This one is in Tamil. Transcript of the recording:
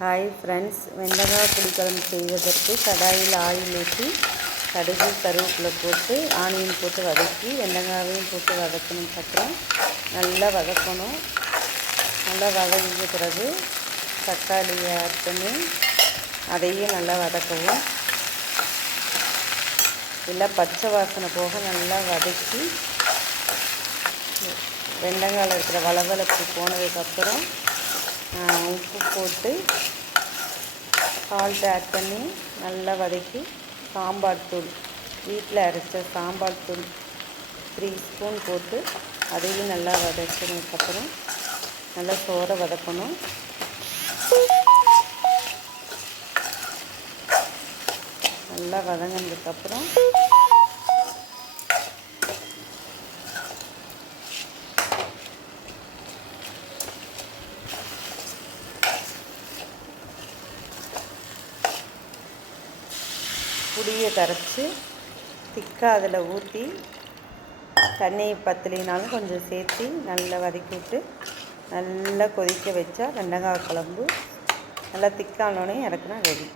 ஹாய் ஃப்ரெண்ட்ஸ் வெண்டைக்காய் புளிக்குழம்பு செய்வதற்கு கடாயில் ஆயில் ஊற்றி கடுகு கருவேப்பிலை போட்டு ஆனியன் போட்டு வதக்கி வெண்டைக்காவையும் போட்டு வதக்கணுக்கப்புறம் நல்லா வதக்கணும். நல்லா வதங்கிய பிறகு தக்காளியை ஆட் பண்ணி அதையும் நல்லா வதக்கவும். நல்லா பச்சை வாசனை போக நல்லா வதக்கி வெண்டைக்காயில் இருக்கிற வளவளப்பு போனதுக்கப்புறம் உப்பு போட்டு சால்ட் ஆட் பண்ணி நல்லா வதக்கி சாம்பார் தூள். வீட்டில் அரைச்ச சாம்பார் தூள் த்ரீ ஸ்பூன் போட்டு அதையும் நல்லா வதக்கினதுக்கப்புறம் நல்லா சோறை வதக்கணும். நல்லா வதங்கினதுக்கப்புறம் புளியை கரைச்சி திக்காக அதில் ஊற்றி தண்ணி பத்தலினாலும் கொஞ்சம் சேர்த்து நல்லா வதக்கி விட்டு நல்லா கொதிக்க வச்சா வெண்டைக்காய் குழம்பு. நல்லா திக்கானோடனே இறக்குனா ரெடி